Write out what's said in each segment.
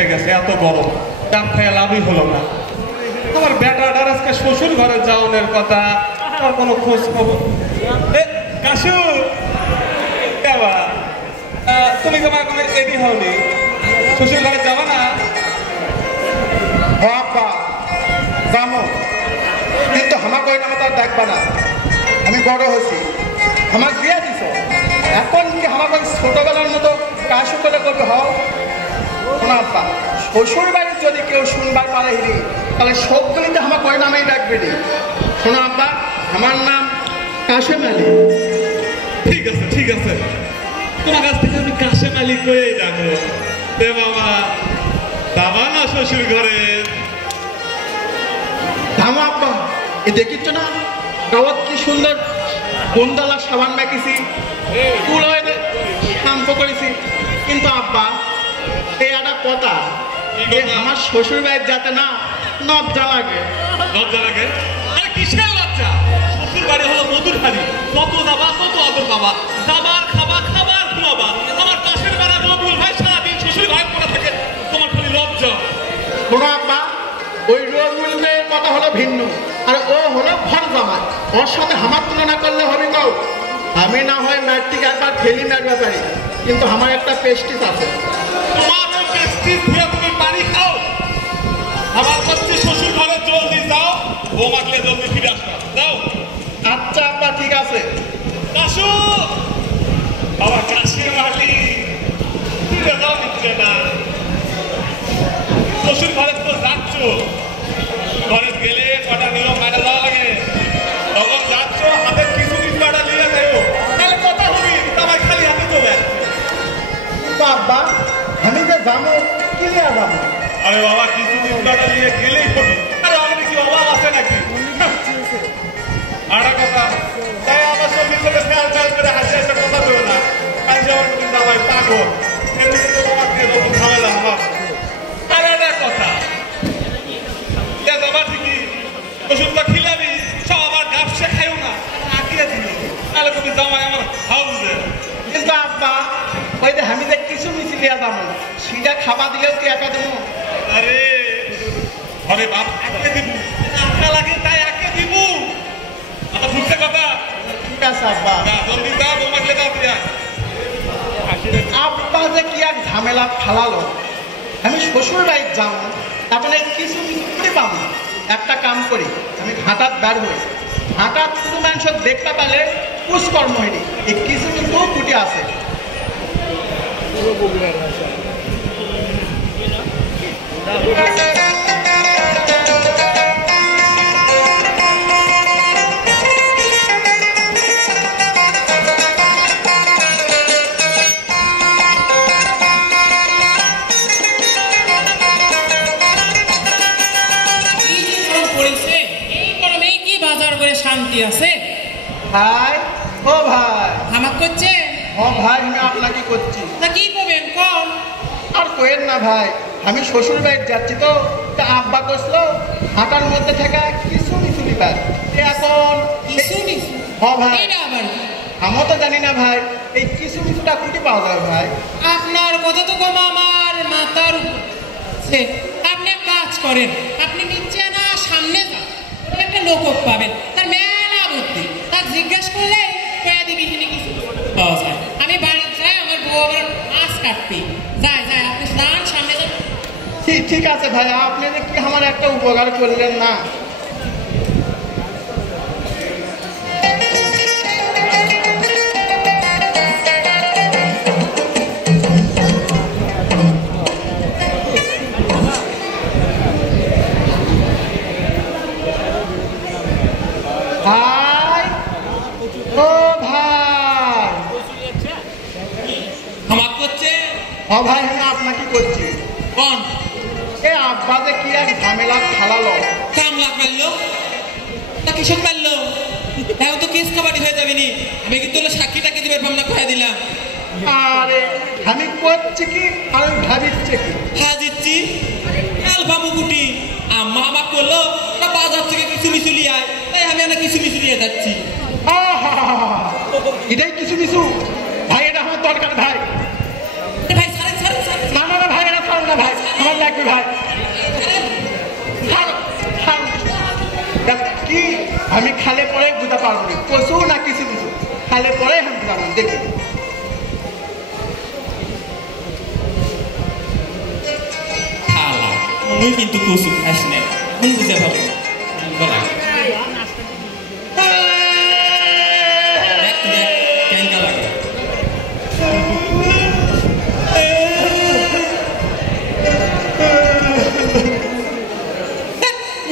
এসে গেছে এত গরম, ডাব খাইয়া লাভই হলো না। আমার বেটাটার আজকে শ্বশুর ঘরে যাওয়ার কথা, আর কোনো খোঁজ খবর। কাশু তুমি তোমার কোনো রেডি হওনি, শ্বশুর ঘরে যাবা না? বাবা যাবো, কিন্তু আমার কই না তার দেখবা না, আমি বড় হয়েছি, আমার বিয়ে দিছ, এখন কি আমার ছোটবেলার মতো কাশু করে করবে হও শোনা আব্বা। শ্বশুর বাড়ির যদি কেউ শুনবার পারে হিরি, তাহলে সবগুলিতে আমার কই নামেই ডাকবে নি। শোনা আব্বা, আমার নাম কাশেম আলী। ঠিক আছে ঠিক আছে, তোমার কাছ থেকে আমি কাশেম আলী কয়েই ডাকবো। দে বাবা, যাবা না শ্বশুর ঘরে? ধামা আব্বা, এ দেখিচ্ছ না গাওয়াত কি সুন্দর বন্দালা সাবান মেখেছি, ফুল হয়ে শ্যাম্পু করেছি, কিন্তু আব্বা এই একটা কথা, আমার শ্বশুর বাড়ির যাতে না লজ্জা লাগে। লজ্জা লাগে? আরে কিসের লজ্জা? শ্বশুর বাড়ি হলো মধুর হাড়ি, যত যাবা তত আদর পাবা, যাবার খাবা খাবার ঘুমাবা। আমার পাশের বেড়া রবুল ভাই সারাদিন শ্বশুর ঘরে পড়ে থাকে, তোমার খালি লজ্জা। শোনো আব্বা, ওই রবুল মেয়ের কথা হলো ভিন্ন, আর ও হলো ঘর জামাই, ওর সাথে আমার তুলনা করলে হবে কাউ। আমি না হয় ম্যাট্রিক একবার ফেলি ম্যাট ব্যাপারে, কিন্তু আমার একটা পেস্টিস আছে। তোমার ওই পেস্টিস দিয়ে তুমি পানি খাও। আমার হচ্ছে শ্বশুর ঘরে জলদি যাও, ও মাগলে জলদি ফিরে আসবা, যাও। আচ্ছা আব্বা ঠিক আছে। কাশু বাবা, কাশির মালি ফিরে যাও, নিচ্ছে না। শ্বশুর ঘরে তো যাচ্ছ, ঘরে গেলে কটা নিয়ম মানা দেওয়া লাগে, তখন যাচ্ছ হাতের কিছু কিছু একটা নিয়ে যাও, তাহলে কথা হবি। তোমার খালি হাতে চলে বাবা, আমি যে যাবো কি নিয়ে যাবো? আরে বাবা, কিছু কিছু একটা নিয়ে গেলেই হবি। আরে আমাদের কি অভাব আছে নাকি? আর কথা, তাই আমার সঙ্গে সঙ্গে ফেল ফেল করে হাসি হাসি কথা বলো না। আজ আমার কিন্তু আমার পাগল, এমনি তো তোমাকে নতুন ঝামেলা আমার। আর একটা কথা, যাবা ঠিকই, ওষুধটা খিলাবি, সব আবার গাপসে খাইও না, আঁকিয়ে দিবি, তাহলে তুমি জামাই আমার হাউজে। কিন্তু আব্বা, ওই যে আমি যে কিছু মিছিলিয়া যাবো, সেটা খাবার দিলেও কি একা দেবো? আরে আরে বাপ, আঁকে দিব, আঁকা লাগে তাই আঁকে দিব। আচ্ছা বুঝতে কথা? ঠিক আছে আব্বা। জলদি যা, বোমাকলে দাও দিয়া। আব্বা যে কি এক ঝামেলা ফালালো, আমি শ্বশুর বাড়ি যাবো, তারপরে কিছু মিছিলি পাবো না। একটা কাম করি, আমি ঘাটাত বের হই, ঘাটাত কোনো মানুষ দেখতে পেলে পুষ্কর্ম হয়নি, এই কিছু কিন্তু কুটি আছে। শান্তি আছে ভাই, ও ভাই, আমার করছে। ও ভাই, আমি আপনাকে করছি। তা কি করবেন কম? আর কোয়েন না ভাই, আমি শ্বশুর বাড়ি যাচ্ছি তো, তা আব্বা কষলো হাঁটার মধ্যে থাকা কিছু মিছু নিবার এখন কিছু নিছু? হ্যাঁ ভাই, এটা আবার কি? আমিও তো জানি না ভাই, এই কিছু মিছুটা কুটি পাওয়া যাবে ভাই? আপনার কথা তো কম আমার মাথার উপর। আপনি এক কাজ করেন, আপনি নিচে না সামনে যান, একটা লোক পাবেন, তার মেলা বুদ্ধি, তার জিজ্ঞেস করলে দিবিহীনে কিছু পাওয়া যায়। আমি বাড়ি যাই, আমার বউ আবার মাছ কাটতে যাই যাই, আপনি যান সামনে যান। ঠিক আছে ভাই, আপনি যে কি আমার একটা উপকার করলেন না। ভাই, ও ভাই, আমার করছে। ও ভাই, আমি আপনাকে করছি। কোন এ আব্বা যে কি এক ঝামেলা ফালালো। কামলা পারলো তা কিসব পারলো? তাও তো কেস কাবাডি হয়ে যাবে নি। আমি কিন্তু সাক্ষীটাকে দিবার ভাবনা করে দিলাম। আরে আমি করছি কি আর আমি ভাবিচ্ছে কি? হাজিচ্ছি কাল বাবু কুটি আম্মা আমাক বললো না বাজার থেকে কিছু মিছু লিয়ে আয়, তাই আমি না কিছু মিছু লিয়ে যাচ্ছি। এটাই কিছু কিছু ভাই, এটা আমার দরকার ভাই। ভাই সারে সারে সারে না না না ভাই, এটা ছাড়ো না ভাই, আমার লাগবে ভাই কি আমি খালে পরে বুঝতে পারবো না কচু না কিছু কিছু খালে পরে আমি বুঝাবো দেখি খালা তুই কিন্তু কচু খাস না কোন বুঝে ভাবো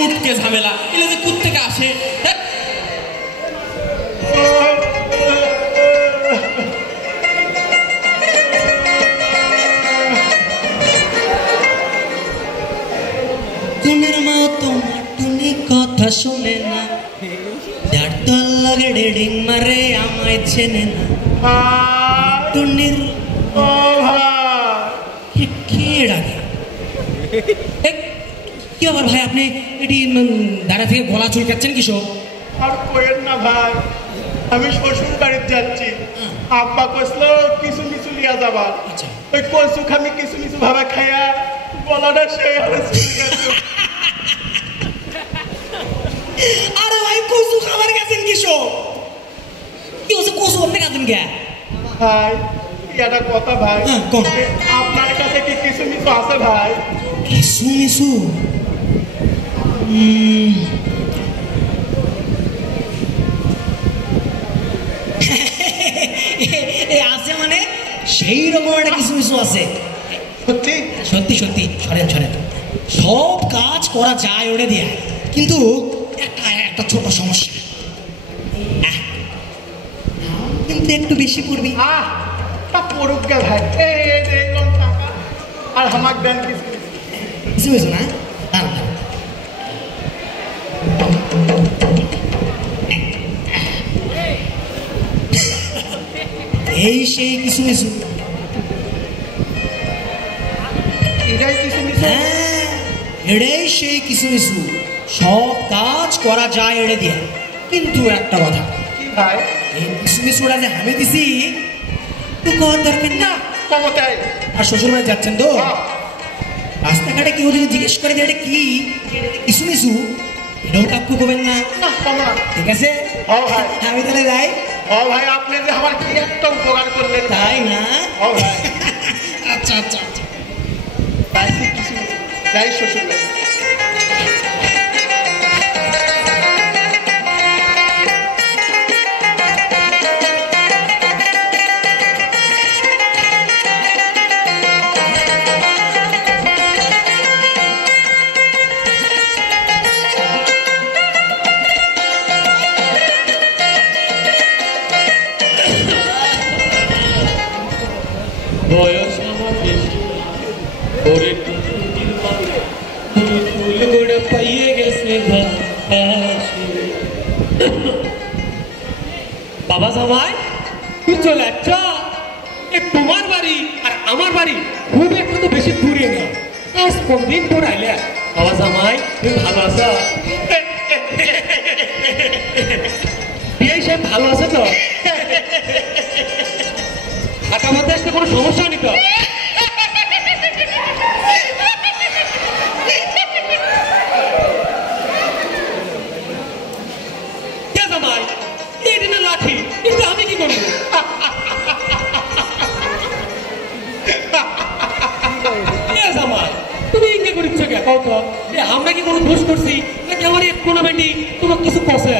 উঠকে ঝামেলা এলে যে কুত থেকে আসে টুনির মা তোমার টুনি কথা শোনে না যার তোর লাগে ডেডিং মারে আমায় চেনে না টুনির কে ডাকে কি আবার ভাই আপনি এটি দাঁড়া থেকে গলা চুলকাচ্ছেন কিসব আর কোয়েন না ভাই আমি শ্বশুর বাড়িতে যাচ্ছি আব্বা কইলো কিছু কিছু লিয়া যাবা ওই কচু খামি কিছু কিছু ভাবে খাইয়া গলাটা সে আরে ভাই কচু খাবার গেছেন কিসব কি হচ্ছে কচু আপনি খাচ্ছেন কে ভাই এটা কথা ভাই কোন আপনার কাছে কি কিছু কিছু আছে ভাই কিছু মিছু আছে মানে সেই রকম একটা কিছু কিছু আছে সত্যি সত্যি সত্যি সরেন সরেন সব কাজ করা যায় ওরে দিয়া কিন্তু একটা ছোট সমস্যা কিন্তু একটু বেশি পড়বি তা পড়ুক গে ভাই এই টাকা আর আমার দেন কিছু কিছু কিছু না দাঁড়ান দাঁড়ান এই সেই কিছু কিছু এটাই কিছু কিছু হ্যাঁ এটাই সেই কিছু কিছু সব কাজ করা যায় এড়ে দিয়া কিন্তু একটা কথা কি ভাই এই কিছু কিছুটা যে আমি দিছি তো কর দরকার না কমতাই আর শ্বশুর বাড়ি যাচ্ছেন তো রাস্তাঘাটে কেউ যদি জিজ্ঞেস করে যে এটা কি কিছু কিছু এটাও কাকু করবেন না না কম না ঠিক আছে ও ভাই আমি তাহলে যাই ও ভাই আপনি যে আমার কি একটা উপকার করলেন তাই না ও ভাই আচ্ছা আচ্ছা আচ্ছা তাই কিছু যাই শ্বশুর বাড়ি বয়স আমার বেশি ওরে টুকুর মা ফুল গোড়া পাইয়ে গেছে বাবা জামাই তুই চলে আচ্ছ তোমার বাড়ি আর আমার বাড়ি খুব একটা তো বেশি দূরে না আজ কতদিন পর আইলে বাবা জামাই তুমি ভালো আছো বিয়ে সাহেব ভালো আছে তো ঢাকা মধ্যে আসতে কোনো সমস্যা নেই তো কে জামাই এই দিনে লাঠি কিন্তু আমি কি করবো জামাই তুমি ইঙ্গে করিচ্ছ কে কত আমরা কি কোনো দোষ করছি নাকি আমার এক কোনো বেটি তোমার কিছু কষে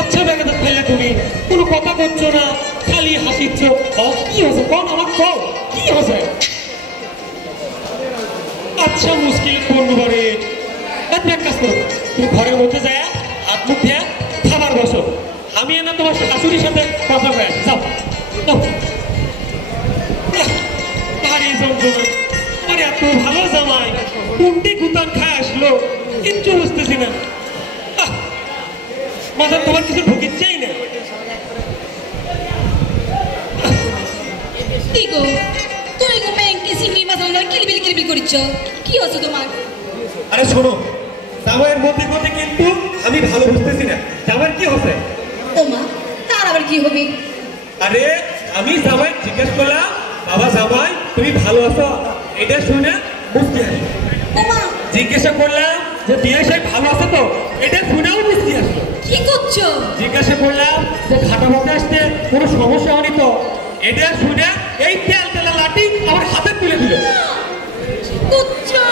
আচ্ছা ব্যাগে তো ফেলে তুমি কোনো কথা করছো না খালি হাসিচ্ছ কি হয়েছে কোন আমার কও কি হয়েছে আচ্ছা মুশকিল কোন ঘরে আপনি এক কাজ করো তুমি ঘরের মধ্যে যায় হাত মুখ দিয়ে খাবার বসো আমি না তোমার শাশুড়ির সাথে কথা বলে যাও আরে জমজমা আরে এত ভালো জামাই কোনটি গুতান খায় আসলো কিচ্ছু বুঝতেছি না মাথা তোমার কিছু ঢুকিচ্ছেই না কি গো তুমি গো ব্যাংকে চিংড়ি মাছ আমরা কিলবিল কিলবিল করিচ্ছ কি হচ্ছে তোমার আরে শোনো জামাইয়ের মধ্যে মধ্যে কিন্তু আমি ভালো বুঝতেছি না জামাইয়ের কি হচ্ছে ওমা তার আবার কি হবে আরে আমি জামাই জিজ্ঞেস করলাম, বাবা জামাই তুমি ভালো আছো? এটা শুনে মুস্কি হাসি। জিজ্ঞাসা করলাম যে বিয়ে সাহেব ভালো আছে তো? এটা শুনেও মুস্কি আসলো। কি করছো? জিজ্ঞাসা করলাম যে ঘাটা বকে আসতে কোনো সমস্যা হয়নি তো? এটা শুনে এই তেল তেলা লাঠি আমার হাতে তুলে দিল। করছো?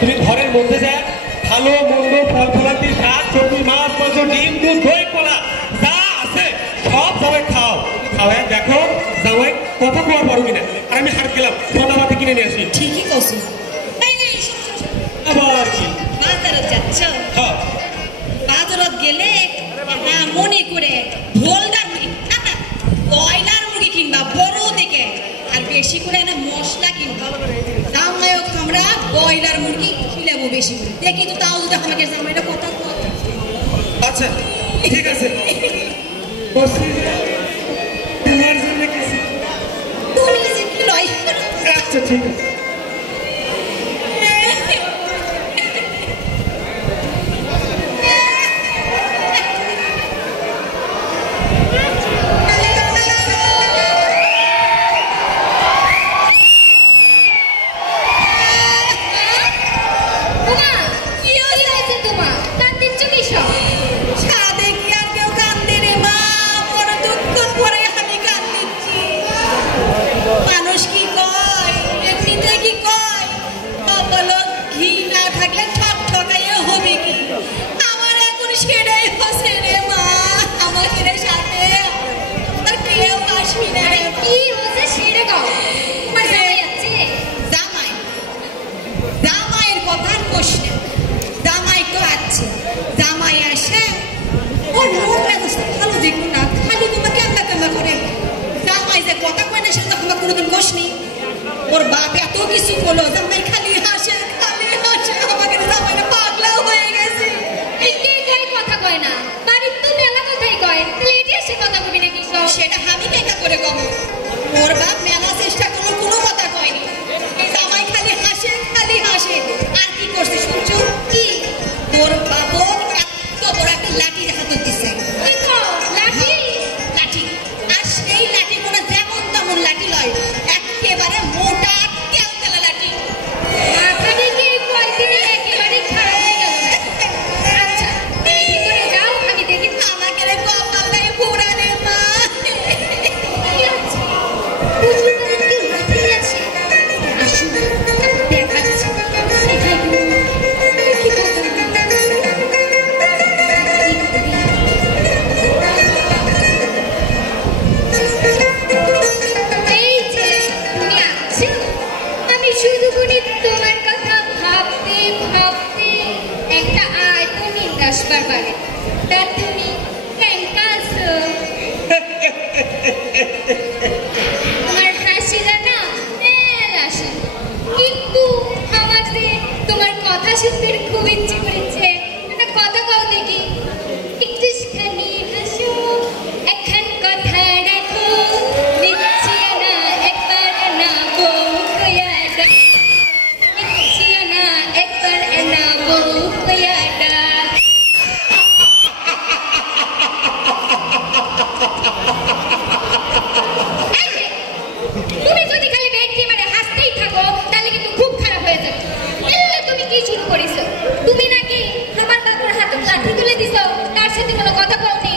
তুমি ঘরের মধ্যে যায় ভালো মন্দ ফল ফলান্তি শাক সবজি মাছ মাংস ডিম দুধ দই কলা যা আছে সব জামাই খাও। খাওয়া দেখো জামাই কথা কোয়ার পারো কিনা। আর আমি হাট গেলাম সদাবাতি কিনে নিয়ে আসি। ঠিকই কইছো। আবার কি বাজারে যাচ্ছ? হ্যাঁ বাজারত গেলে মনে করে ভোলদার মুরগি কয়লার মুরগি কিনবা বড় দেখে, আর বেশি করে না মশলা কিনবা। জামাইও আমরা ব্রয়লার মুরগি খিলাবো বেশি করে। দেখি তো তাও যদি আমাকে জামাইটা কথা কয়। আচ্ছা ঠিক আছে। তোমার জন্য কিছু তুমি যে কি নয়। আচ্ছা ঠিক আছে। ওর বাপ এত কিছু বলো, জামাই খালি হাসে আমাকে জামাইটা পাগলাও হয়ে গেছে। কথা কয় না বাড়ির তো মেলা কথাই কয়, সে কথা কবি নাকি? সেটা আমি কেটা করে কব? ওর বাপ মেলা চেষ্টা করলো কোনো কথা কয়নি। জামাই খালি হাসে আর কি করছে শুনছো? কি তোর বাপ এত বড় একটা লাঠি হাতে দিছে। লাঠি আর সেই লাঠি কোনো যেমন তেমন লাঠি লয়, একেবারে মোটা তেল তেলা লাঠি। একেবারে খারাপ হয়ে গেল। আচ্ছা তুমি কি করে যাও আমি দেখি। আমাকে রে কপাল নাই পুরা রে মা। তোমার হাসিটা না আসে, কিন্তু আমার যে তোমার কথা শুনতে খুব ইচ্ছে করেছে। একটা কথা কও দেখি। একটুখানি হাসো, এখন কথা রাখো, নিচ্ছি না একবার না বউ কয়াটা, নিচ্ছি না একবার না বউ কয়াটা। তুমি যদি খালি ব্যক্তি মানে হাসতেই থাকো তাহলে কিন্তু খুব খারাপ হয়ে যাবে। তুমি কি শুরু করেছো? তুমি নাকি আমার বাবুর হাতে লাঠি তুলে দিছো, তার সাথে কোনো কথা বলনি।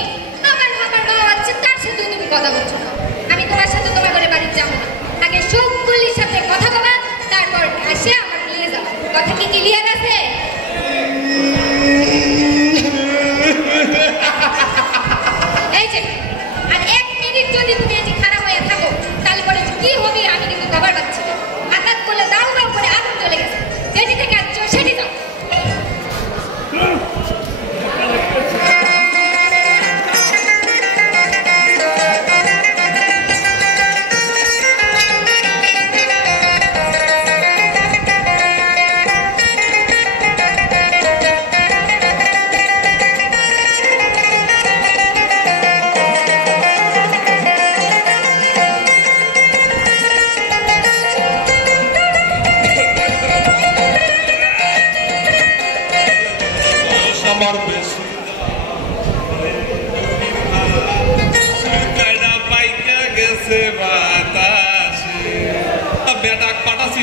আমার মা আছে, তার সাথে তুমি কথা বলছো না। আমি তোমার সাথে তোমার ঘরে বাড়ি যাবো না। আগে সবগুলির সাথে কথা বলা, তারপর আসে আমার নিয়ে যাবো। কথা কি ক্লিয়ার আছে? এই যে আর এক মিনিট যদি তুমি আজ খারাপ হয়ে থাকো তাহলে পরে কি হবে আমি কিন্তু খবর পাচ্ছি না। আঘাত করলে দাও দাও করে আগুন চলে গেছে। যেটি থেকে আসছো সেটি যাও।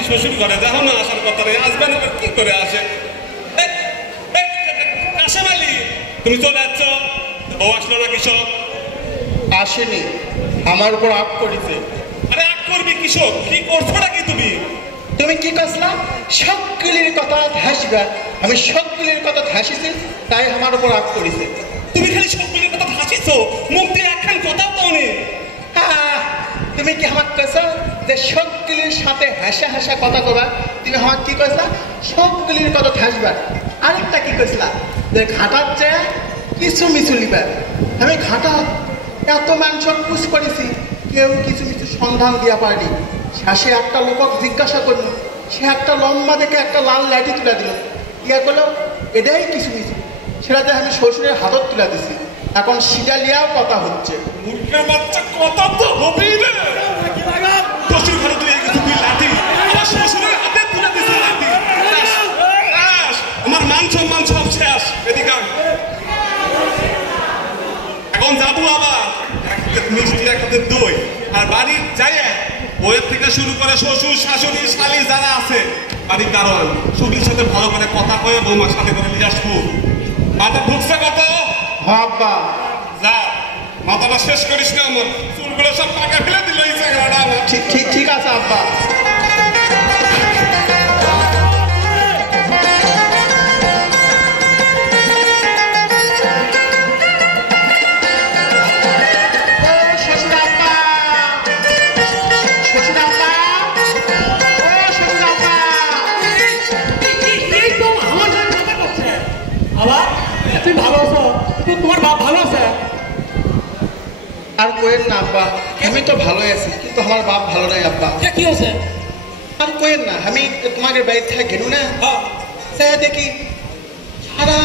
শ্বশুর ঘরে দেখো না আসার কথা নেই, আসবেন আবার কি করে আসে? কাশেম আলী, তুমি চলে যাচ্ছ, বউ আসলো না কৃষক? আসেনি, আমার উপর আপ করেছে। আরে আগ করবি কৃষক, কি করছো নাকি তুমি? তুমি কি করছিলা? সকলের কথা হাসিবা, আমি সকলের কথা হাসিছি, তাই আমার উপর আপ করেছে। তুমি খালি সকলের কথা হাসিছ, মুখ দিয়ে একখান কথাও তো নেই। তুমি কি আমাকে কেছ যে সকলের সাথে হাসা হাসা কথা কবা? তুমি আমাকে কি কইছিলা? সকলের কথা হাসবা। আরেকটা কি কইছিলা? যে ঘাটার চেয়ে কিছু মিছু লিবা। আমি ঘাটা এত মানুষ পুষ করেছি, কেউ কিছু মিছু সন্ধান দিয়া পারেনি। শেষে একটা লোকক জিজ্ঞাসা করল, সে একটা লম্বা দেখে একটা লাল লাঠি তুলে দিল। ইয়া করলো এটাই কিছু মিছু, সেটাতে আমি শ্বশুরের হাতত তুলে দিছি। এখন সেটা লিয়াও কথা হচ্ছে। মূর্খের বাচ্চা, কথা তো হবেই রে। শ্বশুর ঘরে তুই গেছিস তুই লাঠি, আমার শ্বশুরের হাতে তুলে দিছিস লাঠি। আমার মান সম্মান সব শেষ। এদিকে আয়। এখন যাবো আবার মিষ্টি একটা দই আর বাড়ির যাই বইয়ের থেকে শুরু করে শ্বশুর শাশুড়ি শালি যারা আছে বাড়ির কারণ শুটির সাথে ভালো করে কথা কয়ে বৌমার সাথে করে নিয়ে আসবো। মাথা ঢুকছে কত? আব্বা যা, মাথাটা শেষ করিস না, আমার চুলগুলো সব পাকা ফেলে দিল এই জায়গাটা আমার। ঠিক আছে আব্বা। আর কোয়েন না আব্বা, আমি তো ভালোই আছি, কিন্তু আমার বাপ ভালো নাই আব্বা। কি হয়েছে? আর কোয়েন না, আমি তোমাদের বাড়ির থেকে গেলু না, দেখি সারা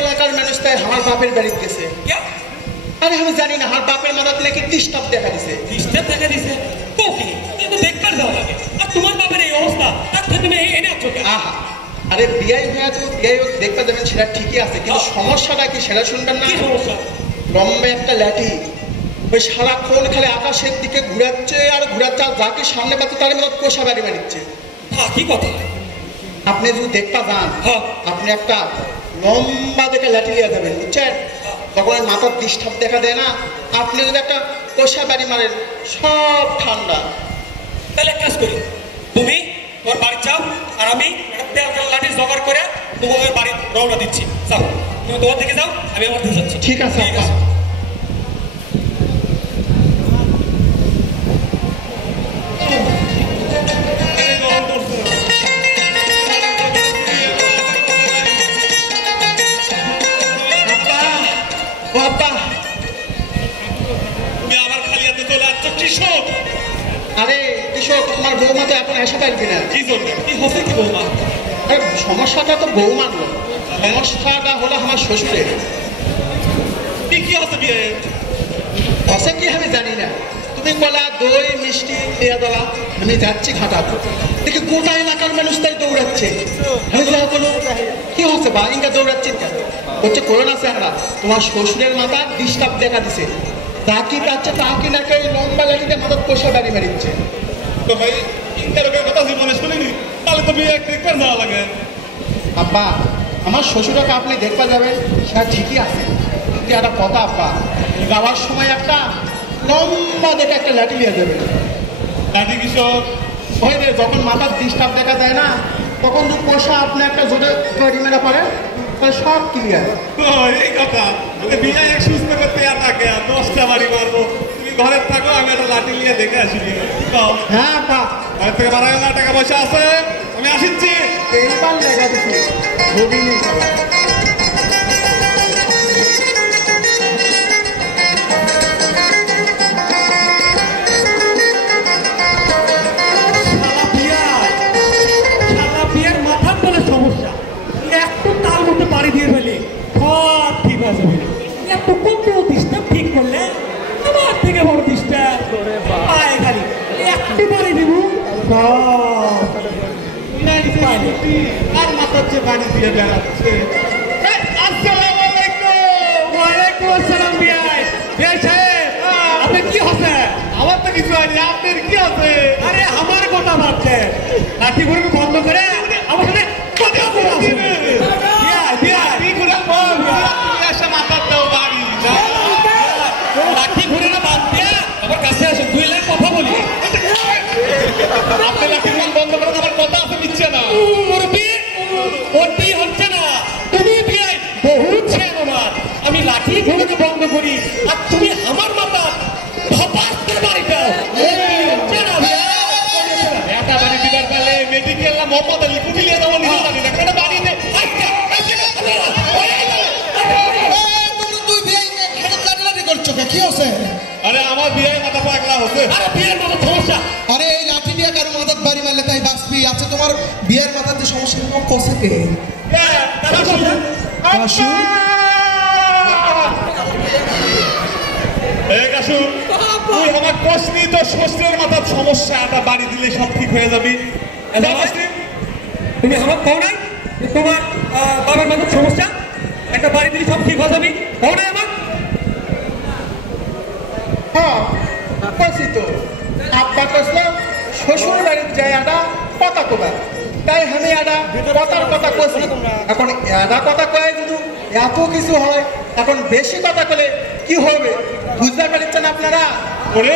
এলাকার মানুষ তাই আমার বাপের বাড়িতে গেছে। আরে আমি জানি না, আমার বাপের মাথাতে নাকি ডিস্টার্ব দেখা দিছে। ডিস্টার্ব দেখা দিছে? ওকে, কিন্তু দেখতে দাও লাগে। আর তোমার বাপের এই অবস্থা, তাতে তুমি এনে আছো কেন? আহা, আরে বিয়াই হয়ে তো বিয়াই দেখতে যাবেন সেটা ঠিকই আছে, কিন্তু সমস্যাটা কি সেটা শুনবেন না? কি সমস্যা? লম্বা একটা লাঠি, ওই সারাক্ষণ খালি আকাশের দিকে ঘুরাচ্ছে আর ঘুরাচ্ছে, আর যাকে সামনে পাচ্ছে তার মতো পোষা বাড়ি মারিচ্ছে। কি কথা? আপনি যদি দেখতে যান, আপনি একটা লম্বা দেখে লাঠি লিয়ে যাবেন, বুঝছেন? তখন মাথার ডিস্টার্ব দেখা দেয় না। আপনি যদি একটা পোষা বাড়ি মারেন, সব ঠান্ডা। তাহলে এক কাজ করি, তুমি তোমার বাড়ি যাও আর আমি একটা লাঠি জোগাড় করে তোমাদের বাড়ি রওনা দিচ্ছি। যাও, তুমি তোমার দিকে যাও, আমি আমার দিকে যাচ্ছি। ঠিক আছে আব্বা। আরে কৃষক, তোমার বৌমা তো এখন এসে পারবি না। কি জন্য? কি হচ্ছে কি বৌমা? আরে সমস্যাটা তো বৌমার নয়, সমস্যাটা হলো আমার শ্বশুরের। কি হচ্ছে বিয়ে? আছে কি আমি জানি না, তুমি বলা দই মিষ্টি দেয়া দেওয়া, আমি যাচ্ছি ঘাটা, দেখি গোটা এলাকার মানুষ তাই দৌড়াচ্ছে। আমি বলো কি হচ্ছে বা ইঙ্গা দৌড়াচ্ছেন কেন? হচ্ছে করোনা চেহারা, তোমার শ্বশুরের মাথা ডিস্টার্ব দেখা দিছে, তাকে পাচ্ছে তাকে নাকি ওই লম্বা লাঠিতে মাথার পোষা বাড়ি মারিচ্ছে। তো ভাই ইন্টারভিউর কথা জীবনে শুনিনি, তাহলে তো বিয়ে একবার যাওয়া লাগে। আব্বা, আমার শ্বশুরকে আপনি দেখতে যাবেন, সেটা ঠিকই আছে, কিন্তু একটা কথা আব্বা, যাওয়ার সময় একটা লম্বা দেখে একটা লাঠি নিয়ে যাবেন। লাঠি কিশোর ওই যে যখন মাথার ডিস্টার্ব দেখা যায় না, তখন তো পোষা আপনি একটা জোরে তৈরি মেরা পারেন, তাহলে সব ক্লিয়ার। এই কথা বিয়ে এক সুস্থ করতে আর থাকে 10টা বাড়ি মারবো, তুমি ঘরে থাকো, আমি একটা লাঠি নিয়ে দেখে আসি। হ্যাঁ আব্বা, ঘরের থেকে 12,000 টাকা পয়সা আছে, আমি আসিচ্ছি। এইবার লেখা দিচ্ছি ছবি নেই। বাড়ি দিয়ে ফেলি সব ঠিক আছে, এত কত ডিস্টার্ব ঠিক করলে আমার থেকে বড় ডিস্টার্ব পায় গাড়ি একটু বাড়ি দিব আর মাথার যে বাড়ি দিয়ে বেড়াচ্ছে। ওয়ালাইকুম আসসালাম বিয়াই। বিয়াই সাহেব, আপনি কি হচ্ছে? আমার তো কিছু হয়নি, আপনার কি আছে? আরে আমার কথা ভাবছেন, লাঠি ঘুরানো বন্ধ করে আমার সাথে কথা বলা শুনে লাঠি ঘুরে বল, তুমি এসে মাথার দাও বাড়ি লাঠি ঘুরানো বাদ দিয়ে আমার কাছে আসে 2 লাখ কথা বলি আপনি লাঠি ঘুরানো বন্ধ করেন, আমার কথা আছে দিচ্ছে না। মুরব্বি ওটি হচ্ছে না, তুমি বিয়ে বহুত ছেন আমার, আমি লাঠি ঘুরানো বন্ধ করি আর তুমি আমার মাথা ধপাস করে বাড়ি দাও, হচ্ছে না একটা বাড়ি দিবার পারলে মেডিকেল না মোহাম্মদ আলী কুটিলিয়ে যাবো নিজে জানি না, কেন বাড়িতে তুই বিয়ে লাঠি করছো কি হচ্ছে? আরে আমার বিয়ে মাথা পাগলা হচ্ছে। আরে বিয়ের মতো সমস্যা আরে এই লাঠি দিয়ে কারো মাথার বাড়ি মারলে তাই বাঁচবি। আচ্ছা তোমার বিয়ের মাথার যে সমস্যা কষে কে? তুই আমার কষনি তো শ্বশুরের মাথার সমস্যা, একটা বাড়ি দিলে সব ঠিক হয়ে যাবি। তুমি আমার কও নাই তোমার বাবার মাথার সমস্যা, একটা বাড়ি দিলে সব ঠিক হয়ে যাবে, কও নাই আমার? হ্যাঁ কষি তো আব্বা কষলাম শ্বশুর বাড়ির যায় একটা কথা কবা, তাই আমি একটা কথার কথা কষি। এখন একটা কথা কয়ে যদি এত কিছু হয়, এখন বেশি কথা কলে কি হবে বুঝতে পারছেন আপনারা? ওরে